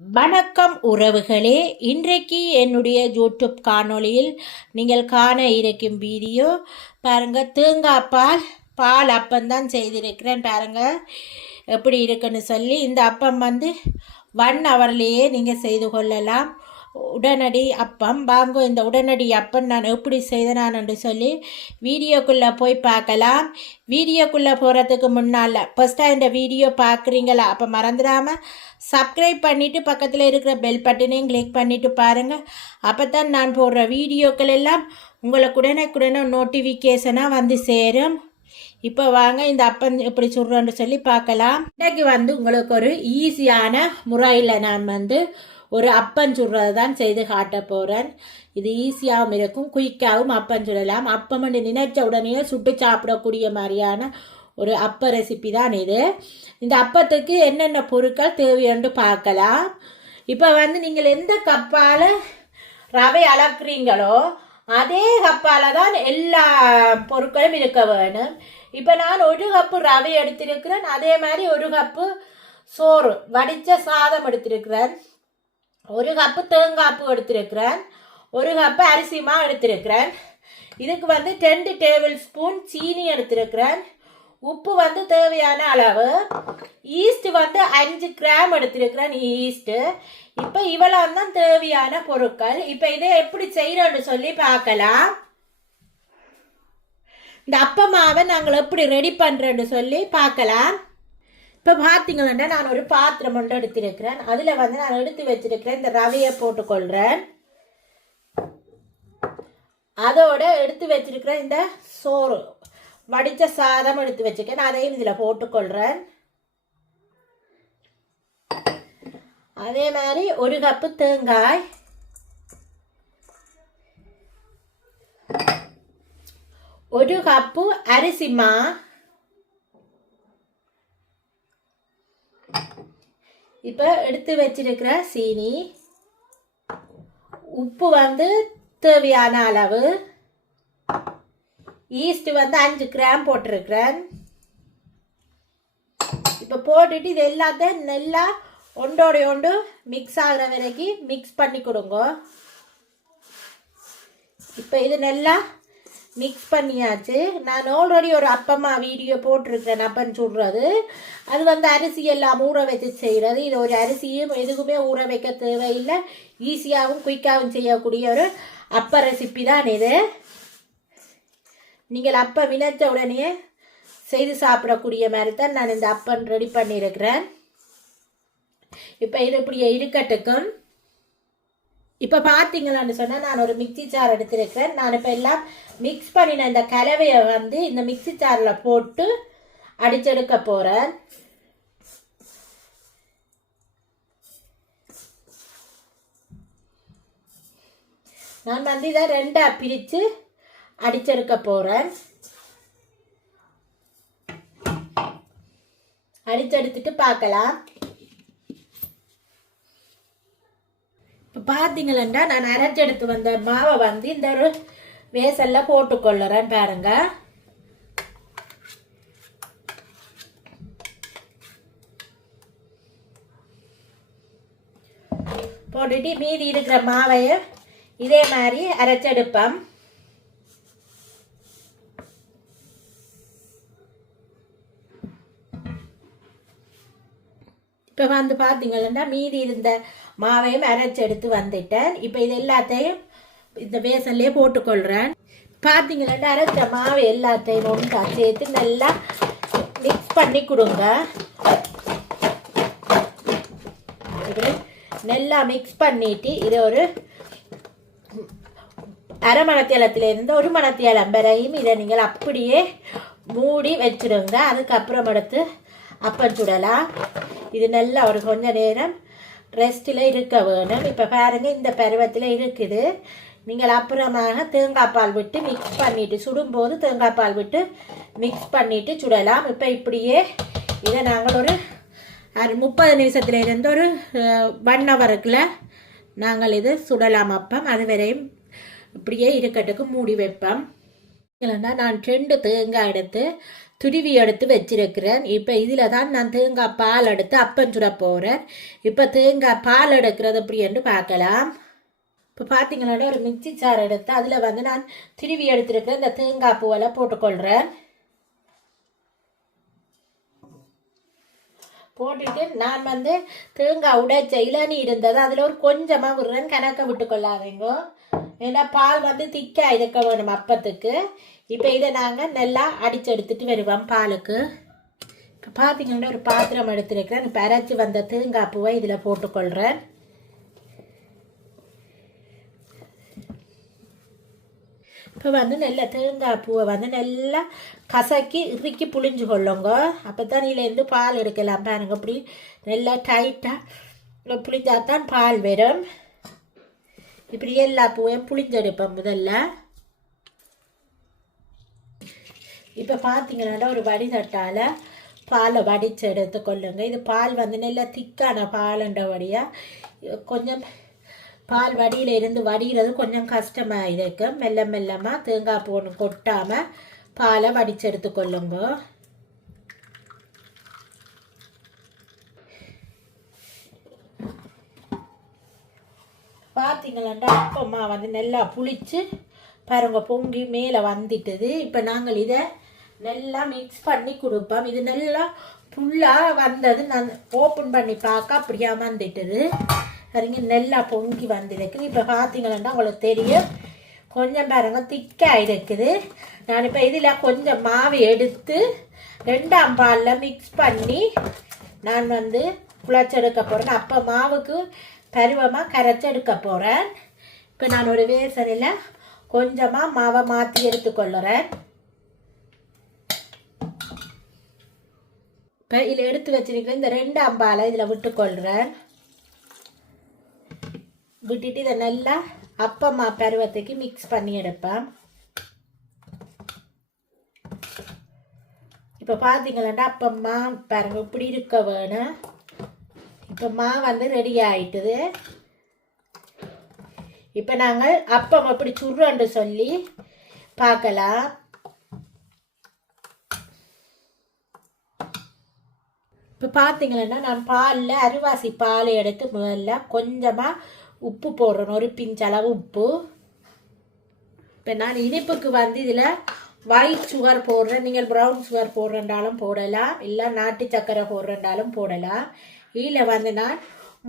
வணக்கம் உறவுகளே. இன்றைக்கு என்னுடைய யூடியூப் காணொளியில் நீங்கள் காண இருக்கும் வீடியோ பாருங்கள் தேங்காய் பால் பால் அப்பந்தான் செய்திருக்கிறேன் பாருங்கள் எப்படி இருக்குன்னு சொல்லி இந்த அப்பம் வந்து ஒன் ஹவர்லேயே நீங்கள் செய்து கொள்ளலாம். உடனடி அப்பம். வாங்க இந்த உடனடி அப்பம் நான் எப்படி செய்தனான் என்று சொல்லி வீடியோக்குள்ளே போய் பார்க்கலாம். வீடியோக்குள்ளே போகிறதுக்கு முன்னால் ஃபஸ்ட்டாக இந்த வீடியோ பார்க்குறீங்களா? அப்போ மறந்துடாமல் சப்ஸ்கிரைப் பண்ணிவிட்டு பக்கத்தில் இருக்கிற பெல் பட்டனையும் கிளிக் பண்ணிவிட்டு பாருங்கள் அப்போ தான் நான் போடுற வீடியோக்கள் எல்லாம் உங்களுக்கு உடனுக்குடனே நோட்டிஃபிகேஷனாக வந்து சேரும். இப்போ வாங்க இந்த அப்பம் எப்படி சுடுறோன்னு சொல்லி பார்க்கலாம். இன்றைக்கு வந்து உங்களுக்கு ஒரு ஈஸியான முறையில் நான் வந்து ஒரு அப்பம் சுடுறது தான் செய்து காட்ட போகிறேன் இது ஈஸியாகவும் இருக்கும் குயிக்காகவும் அப்பம் சுடலாம். அப்பம் நினைச்ச உடனே சுட்டு சாப்பிடக்கூடிய மாதிரியான ஒரு அப்ப ரெசிபி தான் இது. இந்த அப்பத்துக்கு என்னென்ன பொருட்கள் தேவையென்று பார்க்கலாம். இப்போ வந்து நீங்கள் எந்த கப்பால் ரவை அளக்குறீங்களோ அதே கப்பால் தான் எல்லா பொருட்களும் இருக்க வேணும். இப்போ நான் ஒரு கப்பு ரவை எடுத்திருக்கிறேன் அதே மாதிரி ஒரு கப்பு சோறு வடித்த சாதம் எடுத்திருக்கிறேன். ஒரு கப்பு தேங்காய்ப்பு எடுத்திருக்கிறேன். ஒரு கப்பு அரிசி எடுத்திருக்கிறேன். இதுக்கு வந்து ரெண்டு டேபிள் ஸ்பூன் சீனி எடுத்திருக்கிறேன். உப்பு வந்து தேவையான அளவு. ஈஸ்ட் வந்து அஞ்சு கிராம் எடுத்திருக்கிறேன் ஈஸ்ட்டு இப்போ இவ்வளோ தான் தேவையான பொருட்கள். இப்போ இதை எப்படி செய்கிறோன்னு சொல்லி பார்க்கலாம். இந்த அப்பமாவை நாங்கள் எப்படி ரெடி பண்ணுறோன்னு சொல்லி பார்க்கலாம். இப்போ பார்த்தீங்கன்னா நான் ஒரு பாத்திரம் ஒன்று எடுத்திருக்கிறேன். அதில் வந்து நான் எடுத்து வச்சிருக்கிறேன் இந்த ரவையை போட்டுக்கொள்கிறேன் அதோட எடுத்து வச்சிருக்கிறேன் இந்த சோறு வடித்த சாதம் எடுத்து வச்சுருக்கேன். அதையும் இதில் போட்டுக்கொள்கிறேன் அதே மாதிரி ஒரு கப்பு தேங்காய். ஒரு கப்பு அரிசிமா இப்போ எடுத்து வச்சிருக்கிற சீனி உப்பு வந்து தேவையான அளவு. ஈஸ்ட் வந்து அஞ்சு கிராம் போட்டிருக்கிறேன். இப்போ போட்டுட்டு இது எல்லாத்தையும் நல்லா ஒன்றோடைய ஒன்று மிக்ஸ் ஆகிற வரைக்கும் மிக்ஸ் பண்ணி கொடுங்க. இப்போ இது நல்லா மிக்ஸ் பண்ணியாச்சு. நான் ஆல்ரெடி ஒரு அப்பம்மா வீடியோ போட்டிருக்கேன் அப்பன்னு சொல்கிறது அது வந்து அரிசி எல்லாம் ஊற வச்சு செய்கிறது இது ஒரு அரிசியும் எதுக்குமே ஊற வைக்க தேவையில்லை. ஈஸியாகவும் குயிக்காகவும் செய்யக்கூடிய ஒரு அப்ப ரெசிபி தான் இது. நீங்கள் அப்போ வினைச்ச உடனே செய்து சாப்பிடக்கூடிய மாதிரி தான் நான் இந்த அப்பன் ரெடி பண்ணியிருக்கிறேன். இப்போ இது இப்படி இருக்கட்டுக்கும் இப்போ பார்த்தீங்களான்னு சொன்னால் நான் ஒரு மிக்சி ஜார் எடுத்திருக்கிறேன். நான் இப்போ எல்லாம் மிக்ஸ் பண்ணின இந்த கலவையை வந்து இந்த மிக்சி ஜாரில் போட்டு அடிச்செடுக்க போகிறேன் நான் வந்து இதை ரெண்டாக பிரித்து அடிச்செடுக்க போகிறேன் அடிச்செடுத்துட்டு பார்க்கலாம். பார்த்தீங்களா நான் அரைச்செடுத்து வந்த மாவை வந்து இந்த ஒரு வேசல்ல போட்டுக்கொள்ளுறேன் பாருங்க. போட்டுட்டு மீதி இருக்கிற மாவையும் இதே மாதிரி அரைச்செடுப்போம் இப்போ வந்து பார்த்தீங்கன்னா மீதி இருந்த மாவையும் அரைச்சி எடுத்து வந்துட்டேன். இப்போ இது எல்லாத்தையும் இந்த பேசன்லேயே போட்டுக்கொள்கிறேன் பார்த்தீங்களா அரைச்ச மாவு எல்லாத்தையும் ஒன்றா சேர்த்து நல்லா மிக்ஸ் பண்ணி கொடுங்க. நல்லா மிக்ஸ் பண்ணிட்டு இதை ஒரு அரை மணத்தேலத்திலேருந்து ஒரு மணத்தேலம் வரையும் இதை நீங்கள் அப்படியே மூடி வச்சுடுங்க. அதுக்கப்புறம் எடுத்து அப்பம் சுடலாம். இது நல்லா ஒரு கொஞ்ச நேரம் ரெஸ்ட்டில் இருக்க வேணும். இப்போ பாருங்கள் இந்த பருவத்தில் இருக்குது. நீங்கள் அப்புறமாக தேங்காய் பால் விட்டு மிக்ஸ் பண்ணிவிட்டு சுடும்போது தேங்காய் பால் விட்டு மிக்ஸ் பண்ணிவிட்டு சுடலாம். இப்போ இப்படியே இதை நாங்கள் ஒரு முப்பது நிமிஷத்தில் இருந்து ஒரு ஒன் ஹவருக்குள்ள நாங்கள் இது சுடலாம் அப்பம். அது வரையும் இப்படியே இருக்கட்டுக்கு மூடி வைப்போம். இல்லைன்னா நான் ரெண்டு தேங்காய் எடுத்து துருவி எடுத்து வச்சிருக்கிறேன். இப்போ இதில் தான் நான் தேங்காய் பால் எடுத்து அப்பம் சுட போகிறேன் இப்போ தேங்காய் பால் எடுக்கிறது எப்படின்னு பார்க்கலாம். இப்போ பார்த்தீங்கன்னா ஒரு மிக்சி சாறு எடுத்து அதில் வந்து நான் திருவி எடுத்துருக்கிறேன் இந்த தேங்காய் பூவெல்லாம் போட்டுக்கொள்கிறேன் போட்டுட்டு நான் வந்து தேங்காய் உடைச்ச இளநி இருந்தது அதில் ஒரு கொஞ்சமாக விடுறேன் கணக்க விட்டுக்கொள்ளாதீங்க. ஏன்னா பால் வந்து திக்காக இருக்க வேணும் அப்பத்துக்கு. இப்போ இதை நாங்கள் நல்லா அடித்து எடுத்துட்டு வருவோம் பாலுக்கு. இப்போ பார்த்தீங்கன்னா ஒரு பாத்திரம் எடுத்துருக்கிறேன். இப்போ அரைச்சி வந்த தேங்காய் பூவை இதில் போட்டுக்கொள்கிறேன் இப்போ வந்து நல்ல தேங்காய் பூவை வந்து நல்லா கசக்கி இறுக்கி புளிஞ்சு கொள்ளுங்க. அப்போ தான் இதுலேருந்து பால் எடுக்கலாம் பாருங்க. அப்படி நல்லா டைட்டாக புளிஞ்சாதான் பால் வரும். இப்படி எல்லா பூவையும் புளிஞ்செடுப்பேன் முதல்ல. இப்போ பார்த்தீங்கன்னா ஒரு வடிதட்டால் பாலை வடித்து எடுத்துக்கொள்ளுங்க இது பால் வந்து நல்லா திக்கான பாலுன்றபடியாக கொஞ்சம் பால் வடியில் இருந்து வடிகிறது கொஞ்சம் கஷ்டமாக இருக்கும் மெல்ல மெல்லமாக தேங்காய் போன கொட்டாமல் பாலை வடித்து எடுத்துக்கொள்ளுங்க பார்த்தீங்களாண்டா அப்பம்மா வந்து நல்லா புளிச்சு பாருங்கள் பொங்கி மேலே வந்துட்டுது. இப்போ நாங்கள் இதை நல்லா மிக்ஸ் பண்ணி கொடுப்போம். இது நல்லா ஃபுல்லாக வந்தது. நான் ஓப்பன் பண்ணி பார்க்க அப்படியே வந்துட்டுது. சரிங்க நல்லா பொங்கி வந்துருக்குது. இப்போ பார்த்தீங்கன்னா உங்களுக்கு தெரியும். கொஞ்சம் பாருங்க திக்காக இருக்குது. நான் இப்போ இதில் கொஞ்சம் மாவு எடுத்து ரெண்டாம் பாலில் மிக்ஸ் பண்ணி நான் வந்து குழச்செடுக்க போகிறேன் அப்போ மாவுக்கு பருவமாக கரைச்செடுக்க போகிறேன் இப்போ நான் ஒரு வேசனில் கொஞ்சமாக மாவை மாற்றி எடுத்துக்கொள்ளுறேன். இப்போ இதில் எடுத்து வச்சிருக்கிற இந்த ரெண்டு அம்பாலை இதில் விட்டுக்கொள்கிறேன் விட்டுட்டு இதை நல்லா அப்பம்மா பருவத்துக்கு மிக்ஸ் பண்ணி எடுப்பேன். இப்போ பார்த்தீங்களா அப்பம்மா பாருங்க இப்படி இருக்க வேணும். இப்போ மா வந்து ரெடி ஆயிட்டுது. இப்போ நாங்கள் அப்பம் அப்படி சுருண்டு சொல்லி பார்க்கலாம். இப்போ பார்த்தீங்கன்னா நான் பாலில் அரிவாசி பாலை எடுத்து முதல்ல கொஞ்சமாக உப்பு போடுறேன். ஒரு பிஞ்சளவு உப்பு. இப்போ நான் இனிப்புக்கு வந்து இதில் ஒயிட் சுகர் போடுறேன். நீங்கள் ப்ரௌன் சுகர் போடுறண்டாலும் போடலாம். இல்லை நாட்டு சக்கரை போடுறண்டாலும் போடலாம். இதில் வந்து நான்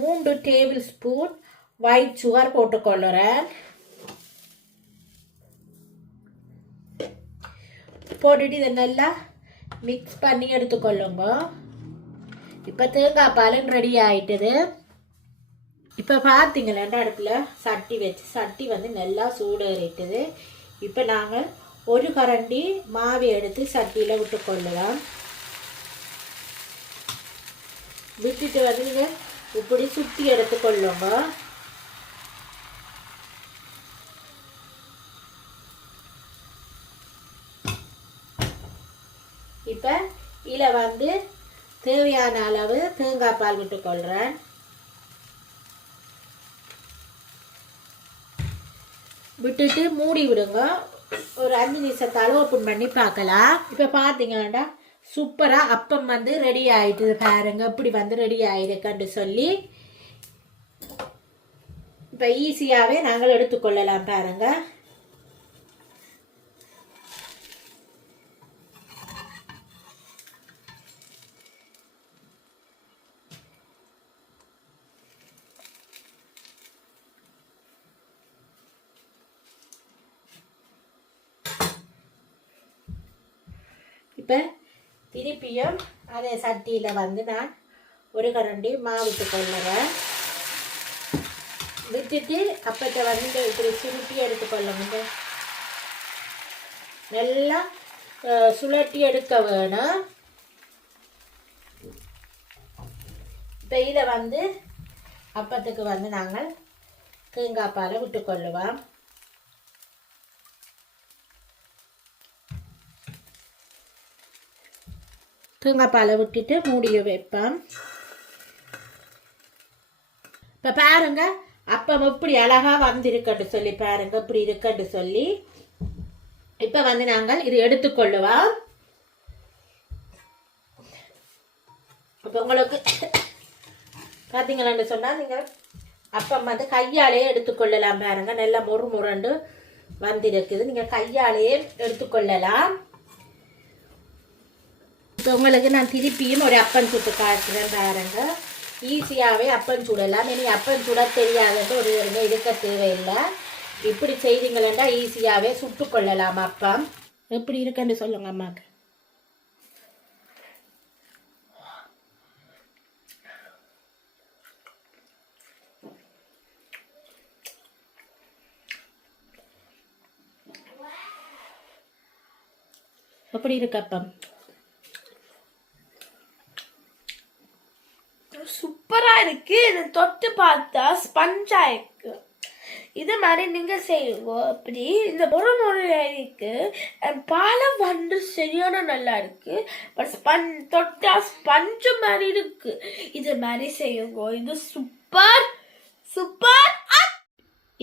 மூன்று டேபிள் ஸ்பூன் ஒயிட் சுகர் போட்டுக்கொள்ளுறேன். போட்டுட்டு இதை நல்லா மிக்ஸ் பண்ணி எடுத்துக்கொள்ளுங்க. இப்போ தேங்காய் பாலும் ரெடி ஆகிட்டது இப்போ பார்த்தீங்களா அடுப்பில் சட்டி வச்சு சட்டி வந்து நல்லா சூடேறிட்டுது. இப்போ நாங்கள் ஒரு கரண்டி மாவு எடுத்து சட்டியில் விட்டுக்கொள்ளலாம் விட்டுட்டு வந்து நீங்கள் இப்படி சுற்றி எடுத்துக்கொள்ளுங்க இப்போ இதில் வந்து தேவையான அளவு தேங்காய் பால் விட்டுக்கொள்கிறேன் விட்டுட்டு மூடி விடுங்க. ஒரு அஞ்சு நிமிஷத்தால் ஓப்பன் பண்ணி பார்க்கலாம். இப்போ பார்த்தீங்கன்னா சூப்பராக அப்பம் வந்து ரெடி ஆகிட்டு பாருங்க. இப்படி வந்து ரெடி ஆகிருக்குன்னு சொல்லி இப்போ ஈஸியாகவே நாங்கள் எடுத்துக்கொள்ளலாம் பாருங்கள் இப்போ திருப்பியும் அதே சட்டியில் வந்து நான் ஒரு கரண்டி மாவுட்டு கொள்ளுறேன். விட்டுட்டு அப்பத்தை வந்து இப்படி சுருட்டி எடுத்துக்கொள்ளுங்க நல்லா சுழட்டி எடுக்க வேணும். இப்போ இதில் வந்து அப்பத்துக்கு வந்து நாங்கள் தேங்காய் பாலை விட்டுக்கொள்ளுவோம் தேங்காய் பாலை விட்டுட்டு மூடிய வைப்பேன். இப்போ பாருங்க அப்பம் எப்படி அழகாக வந்திருக்கட்டு சொல்லி பாருங்க இப்படி இருக்கட்டு சொல்லி. இப்போ வந்து நாங்கள் இது எடுத்துக்கொள்ளுவோம். இப்போ உங்களுக்கு பார்த்தீங்களான்னு சொன்னால் நீங்கள் அப்பம் வந்து கையாலேயே எடுத்துக்கொள்ளலாம் பாருங்க. நல்லா மொறு முரண்டு வந்திருக்குது. நீங்கள் கையாலேயே எடுத்துக்கொள்ளலாம். இப்போ உங்களுக்கு நான் திருப்பியும் ஒரு அப்பன் சுட்டு காட்டுறேன் பாருங்க. ஈஸியாகவே அப்பன் சுடலாம். இனி அப்பன் சுட தெரியாதது ஒரு இருங்க இருக்க தேவையில்லை. இப்படி செய்தீங்களா ஈஸியாகவே சுட்டு கொள்ளலாம் அப்பம். எப்படி இருக்குன்னு சொல்லுங்க அம்மாக்கு. எப்படி இருக்கு அப்பம் சூப்பரா இருக்கு. இதை தொட்டு பார்த்தா ஸ்பஞ்சா இருக்கு. இது மாதிரி நீங்க செய்யுங்க. அப்படி இந்த முறை முறையா இருக்கு. பாலம் வந்து சரியான நல்லா இருக்கு. பட் ஸ்பன் தொட்டா ஸ்பஞ்சு மாதிரி இருக்கு. இது மாதிரி செய்யுங்க. இது சூப்பர். சூப்பர்.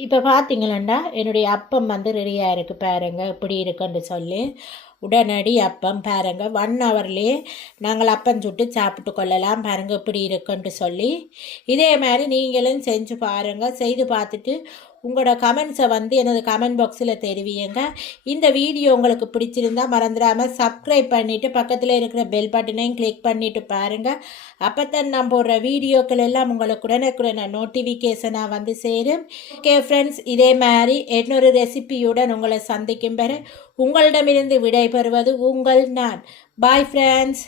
இப்போ பார்த்தீங்களா என்னுடைய அப்பம் வந்து ரெடியாக இருக்குது பாருங்க. எப்படி இருக்குன்னு சொல்லி. உடனடி அப்பம் பாருங்க. ஒன் ஹவர்லேயே நாங்கள் அப்பம் சுட்டு சாப்பிட்டு கொள்ளலாம். பாருங்க இப்படி இருக்குன்ட்டு சொல்லி. இதே மாதிரி நீங்களும் செஞ்சு பாருங்கள் செய்து பார்த்துட்டு உங்களோட கமெண்ட்ஸை வந்து எனது கமெண்ட் பாக்ஸில் தெரிவியுங்க. இந்த வீடியோ உங்களுக்கு பிடிச்சிருந்தா மறந்துடாமல் சப்ஸ்கிரைப் பண்ணிவிட்டு பக்கத்தில் இருக்கிற பெல் பட்டனையும் கிளிக் பண்ணிவிட்டு பாருங்கள் அப்போ தான் நான் போடுற வீடியோக்கள் எல்லாம் உங்களுக்கு உடனுக்குடனே நோட்டிஃபிகேஷனாக வந்து சேரும். ஓகே ஃப்ரெண்ட்ஸ் இதே மாதிரி இன்னொரு ரெசிபியுடன் உங்களை சந்திக்கும் பெற உங்களிடமிருந்து விடைபெறுவது உங்கள் நான். Bye friends